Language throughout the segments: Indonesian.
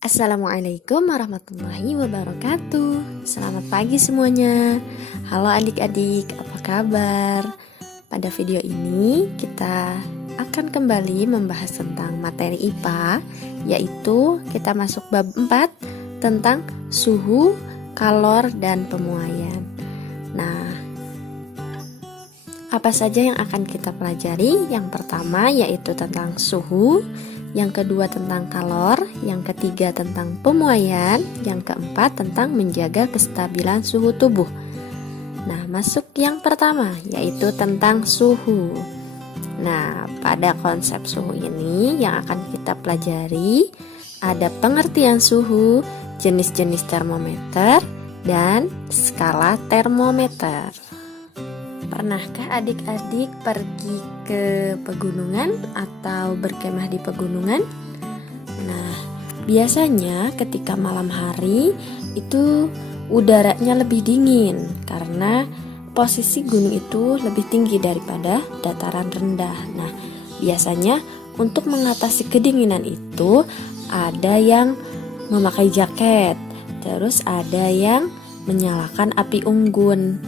Assalamualaikum warahmatullahi wabarakatuh. Selamat pagi semuanya. Halo adik-adik, apa kabar? Pada video ini kita akan kembali membahas tentang materi IPA, yaitu kita masuk bab 4 tentang suhu, kalor, dan pemuaian. Nah, apa saja yang akan kita pelajari? Yang pertama yaitu tentang suhu, yang kedua tentang kalor, yang ketiga tentang pemuaian, yang keempat tentang menjaga kestabilan suhu tubuh. Nah, masuk yang pertama yaitu tentang suhu. Nah, pada konsep suhu ini yang akan kita pelajari ada pengertian suhu, jenis-jenis termometer, dan skala termometer. Pernahkah adik-adik pergi ke pegunungan atau berkemah di pegunungan? Nah, biasanya ketika malam hari itu udaranya lebih dingin karena posisi gunung itu lebih tinggi daripada dataran rendah. Nah, biasanya untuk mengatasi kedinginan itu ada yang memakai jaket, terus ada yang menyalakan api unggun.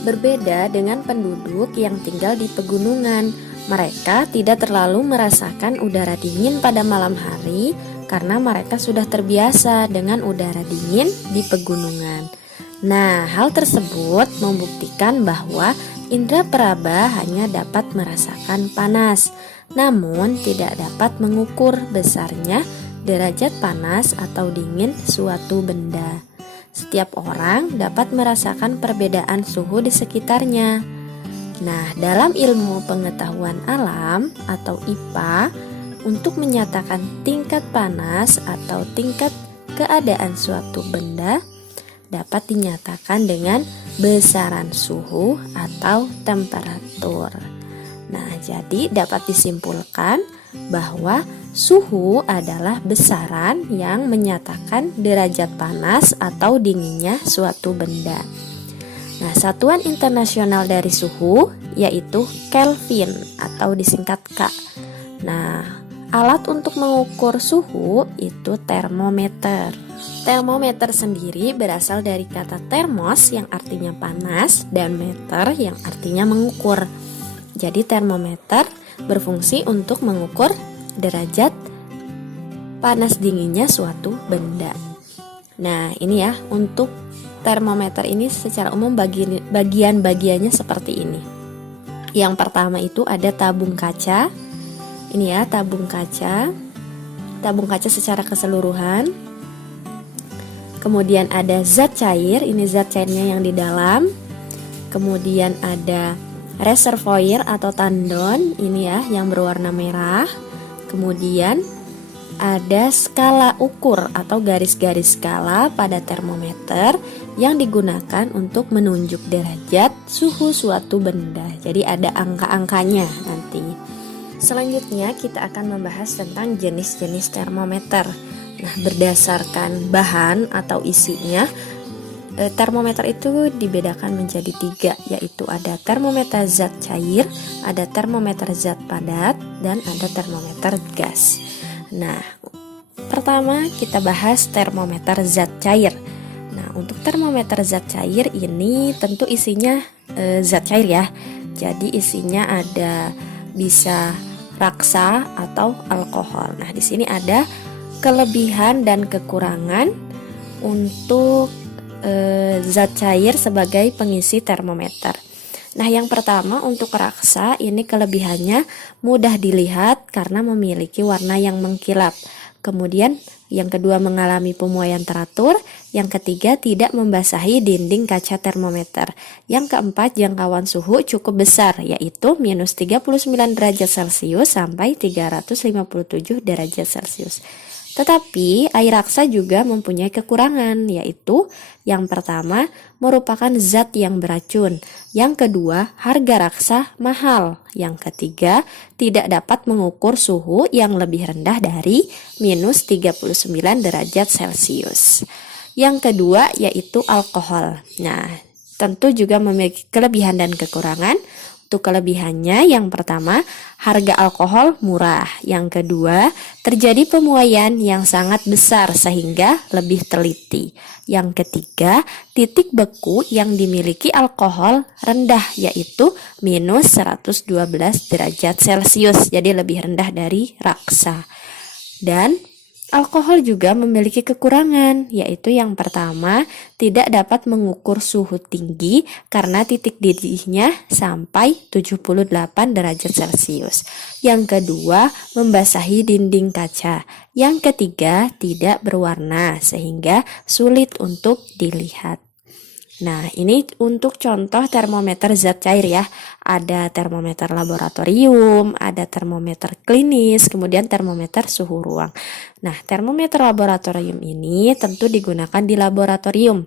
Berbeda dengan penduduk yang tinggal di pegunungan, mereka tidak terlalu merasakan udara dingin pada malam hari karena mereka sudah terbiasa dengan udara dingin di pegunungan. Nah, hal tersebut membuktikan bahwa indera peraba hanya dapat merasakan panas, namun tidak dapat mengukur besarnya derajat panas atau dingin suatu benda. Setiap orang dapat merasakan perbedaan suhu di sekitarnya. Nah, dalam ilmu pengetahuan alam atau IPA, untuk menyatakan tingkat panas atau tingkat keadaan suatu benda dapat dinyatakan dengan besaran suhu atau temperatur. Nah, jadi dapat disimpulkan bahwa suhu adalah besaran yang menyatakan derajat panas atau dinginnya suatu benda. Nah, satuan internasional dari suhu yaitu Kelvin atau disingkat K. Nah, alat untuk mengukur suhu itu termometer. Termometer sendiri berasal dari kata termos yang artinya panas dan meter yang artinya mengukur. Jadi termometer berfungsi untuk mengukur derajat panas dinginnya suatu benda. Nah, ini ya, untuk termometer ini secara umum bagian-bagiannya seperti ini. Yang pertama itu ada tabung kaca. Ini ya, tabung kaca. Tabung kaca secara keseluruhan. Kemudian ada zat cair, ini zat cairnya yang di dalam. Kemudian ada reservoir atau tandon, ini ya yang berwarna merah. Kemudian ada skala ukur atau garis-garis skala pada termometer yang digunakan untuk menunjuk derajat suhu suatu benda. Jadi ada angka-angkanya nanti. Selanjutnya kita akan membahas tentang jenis-jenis termometer. Nah, berdasarkan bahan atau isinya, termometer itu dibedakan menjadi 3, yaitu ada termometer zat cair, ada termometer zat padat, dan ada termometer gas. Nah, pertama kita bahas termometer zat cair. Nah, untuk termometer zat cair ini tentu isinya zat cair ya. Jadi isinya ada bisa raksa atau alkohol. Nah, di sini ada kelebihan dan kekurangan untuk zat cair sebagai pengisi termometer. Nah, yang pertama untuk raksa ini kelebihannya mudah dilihat karena memiliki warna yang mengkilap. Kemudian yang kedua mengalami pemuaian teratur, yang ketiga tidak membasahi dinding kaca termometer. Yang keempat jangkauan suhu cukup besar yaitu minus 39 derajat Celcius sampai 357 derajat Celcius. Tetapi air raksa juga mempunyai kekurangan, yaitu yang pertama merupakan zat yang beracun, yang kedua harga raksa mahal, yang ketiga tidak dapat mengukur suhu yang lebih rendah dari minus 39 derajat Celcius. Yang kedua yaitu alkohol. Nah, tentu juga memiliki kelebihan dan kekurangan. Untuk kelebihannya, yang pertama, harga alkohol murah. Yang kedua, terjadi pemuaian yang sangat besar sehingga lebih teliti. Yang ketiga, titik beku yang dimiliki alkohol rendah, yaitu minus 112 derajat Celcius, jadi lebih rendah dari raksa. Dan alkohol juga memiliki kekurangan, yaitu yang pertama, tidak dapat mengukur suhu tinggi karena titik didihnya sampai 78 derajat Celcius. Yang kedua, membasahi dinding kaca. Yang ketiga, tidak berwarna sehingga sulit untuk dilihat. Nah, ini untuk contoh termometer zat cair ya. Ada termometer laboratorium, ada termometer klinis, kemudian termometer suhu ruang. Nah, termometer laboratorium ini tentu digunakan di laboratorium.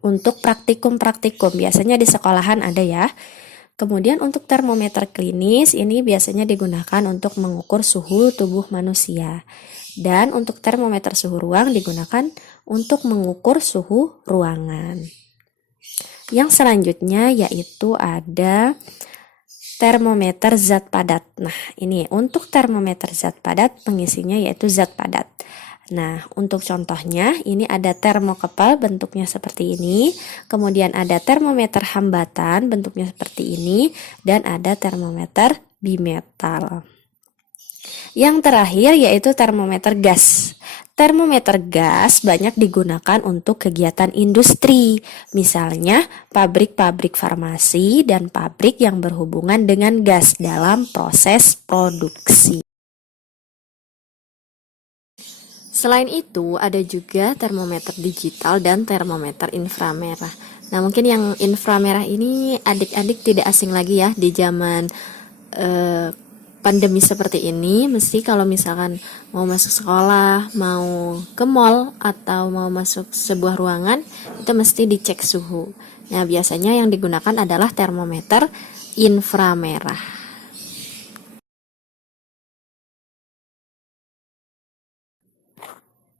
Untuk praktikum-praktikum, biasanya di sekolahan ada ya. Kemudian untuk termometer klinis, ini biasanya digunakan untuk mengukur suhu tubuh manusia. Dan untuk termometer suhu ruang digunakan untuk mengukur suhu ruangan. Yang selanjutnya yaitu ada termometer zat padat. Nah, ini untuk termometer zat padat pengisinya yaitu zat padat. Nah, untuk contohnya ini ada termokepel bentuknya seperti ini, kemudian ada termometer hambatan bentuknya seperti ini, dan ada termometer bimetal. Yang terakhir yaitu termometer gas. Termometer gas banyak digunakan untuk kegiatan industri, misalnya pabrik-pabrik farmasi dan pabrik yang berhubungan dengan gas dalam proses produksi. Selain itu, ada juga termometer digital dan termometer inframerah. Nah, mungkin yang inframerah ini adik-adik tidak asing lagi ya di zaman pandemi seperti ini. Mesti kalau misalkan mau masuk sekolah, mau ke mall, atau mau masuk sebuah ruangan, itu mesti dicek suhu. Nah, biasanya yang digunakan adalah termometer inframerah.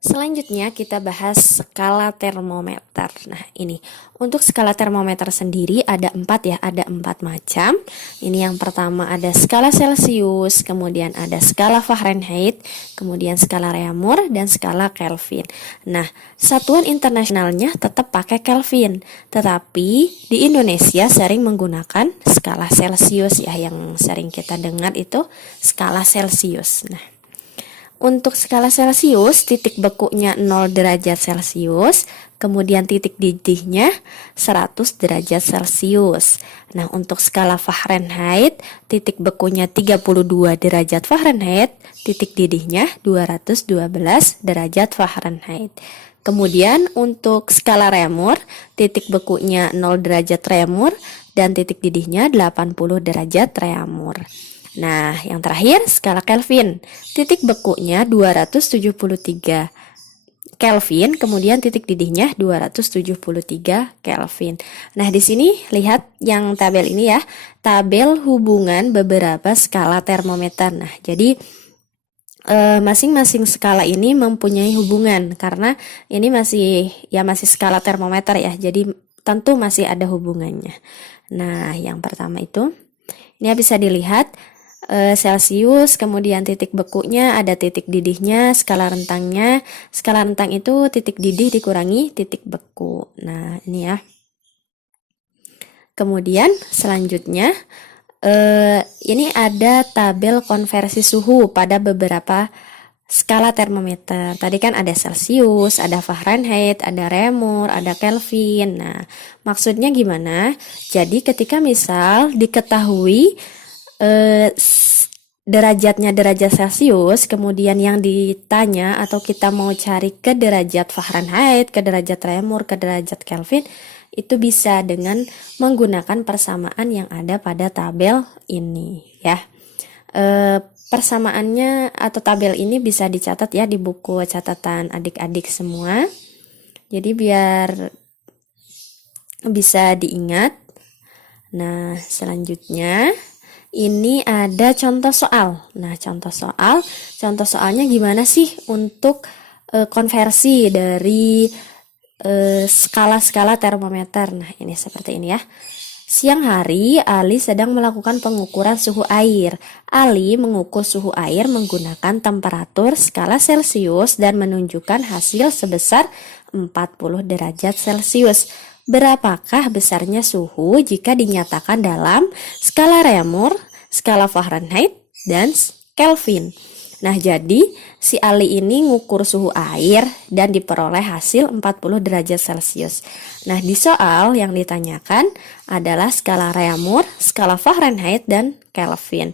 Selanjutnya kita bahas skala termometer. Nah, ini untuk skala termometer sendiri ada 4 ya, ada 4 macam. Ini yang pertama ada skala Celcius, kemudian ada skala Fahrenheit, kemudian skala Reaumur dan skala Kelvin. Nah, satuan internasionalnya tetap pakai Kelvin, tetapi di Indonesia sering menggunakan skala Celcius ya, yang sering kita dengar itu skala Celcius. Nah, untuk skala Celcius, titik bekunya 0 derajat Celcius, kemudian titik didihnya 100 derajat Celcius. Nah, untuk skala Fahrenheit, titik bekunya 32 derajat Fahrenheit, titik didihnya 212 derajat Fahrenheit. Kemudian untuk skala Reaumur, titik bekunya 0 derajat Reaumur dan titik didihnya 80 derajat Reaumur. Nah, yang terakhir skala Kelvin. Titik bekunya 273 Kelvin, kemudian titik didihnya 273 Kelvin. Nah, di sini lihat yang tabel ini ya, tabel hubungan beberapa skala termometer. Nah, jadi masing-masing skala ini mempunyai hubungan karena ini masih skala termometer ya. Jadi tentu masih ada hubungannya. Nah, yang pertama itu ini bisa dilihat Celcius, kemudian titik bekunya, ada titik didihnya, skala rentangnya. Skala rentang itu titik didih dikurangi titik beku. Nah, ini ya. Kemudian selanjutnya ini ada tabel konversi suhu pada beberapa skala termometer. Tadi kan ada Celcius, ada Fahrenheit, ada Reaumur, ada Kelvin. Nah, maksudnya gimana? Jadi ketika misal diketahui derajatnya derajat Celcius, kemudian yang ditanya atau kita mau cari ke derajat Fahrenheit, ke derajat Reaumur, ke derajat Kelvin, itu bisa dengan menggunakan persamaan yang ada pada tabel ini ya. Persamaannya atau tabel ini bisa dicatat ya di buku catatan adik-adik semua. Jadi biar bisa diingat. Nah, selanjutnya ini ada contoh soal. Nah, contoh soalnya gimana sih untuk konversi dari skala-skala termometer. Nah, ini seperti ini ya. Siang hari, Ali sedang melakukan pengukuran suhu air. Ali mengukur suhu air menggunakan temperatur skala Celcius dan menunjukkan hasil sebesar 40 derajat Celcius. Berapakah besarnya suhu jika dinyatakan dalam skala Reaumur, skala Fahrenheit, dan Kelvin? Nah, jadi si Ali ini ngukur suhu air dan diperoleh hasil 40 derajat Celcius. Nah, di soal yang ditanyakan adalah skala Reaumur, skala Fahrenheit, dan Kelvin.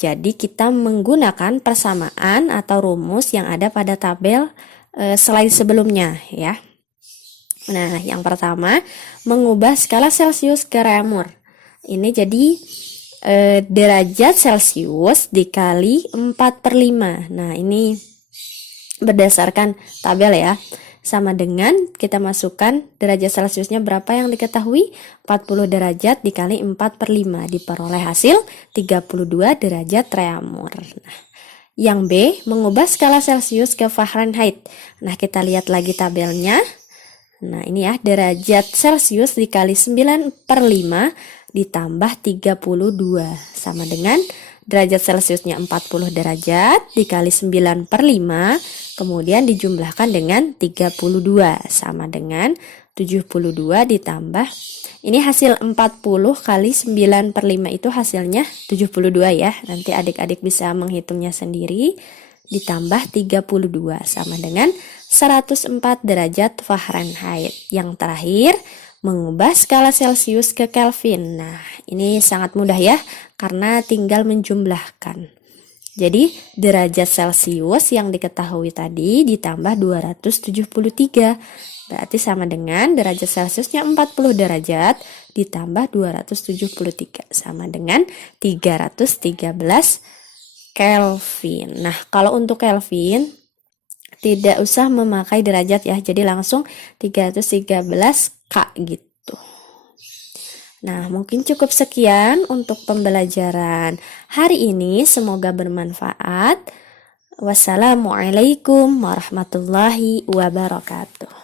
Jadi kita menggunakan persamaan atau rumus yang ada pada tabel slide sebelumnya ya. Nah, yang pertama mengubah skala Celcius ke Reaumur. Ini jadi derajat Celcius dikali 4/5. Nah, ini berdasarkan tabel ya. Sama dengan kita masukkan derajat Celciusnya berapa yang diketahui? 40 derajat dikali 4/5 diperoleh hasil 32 derajat Reaumur. Nah, yang B mengubah skala Celcius ke Fahrenheit. Nah, kita lihat lagi tabelnya. Nah, ini ya, derajat Celcius dikali 9/5 ditambah 32 sama dengan derajat Celciusnya 40 derajat dikali 9/5 kemudian dijumlahkan dengan 32 sama dengan 72 ditambah ini hasil 40 kali 9/5 itu hasilnya 72 ya. Nanti adik-adik bisa menghitungnya sendiri. Ditambah 32 sama dengan 104 derajat Fahrenheit. Yang terakhir mengubah skala Celcius ke Kelvin. Nah, ini sangat mudah ya, karena tinggal menjumlahkan. Jadi, derajat Celcius yang diketahui tadi ditambah 273. Berarti sama dengan derajat Celciusnya 40 derajat ditambah 273. Sama dengan 313 Kelvin. Nah, kalau untuk Kelvin tidak usah memakai derajat ya, jadi langsung 313 K gitu. Nah, mungkin cukup sekian untuk pembelajaran hari ini. Semoga bermanfaat. Wassalamualaikum warahmatullahi wabarakatuh.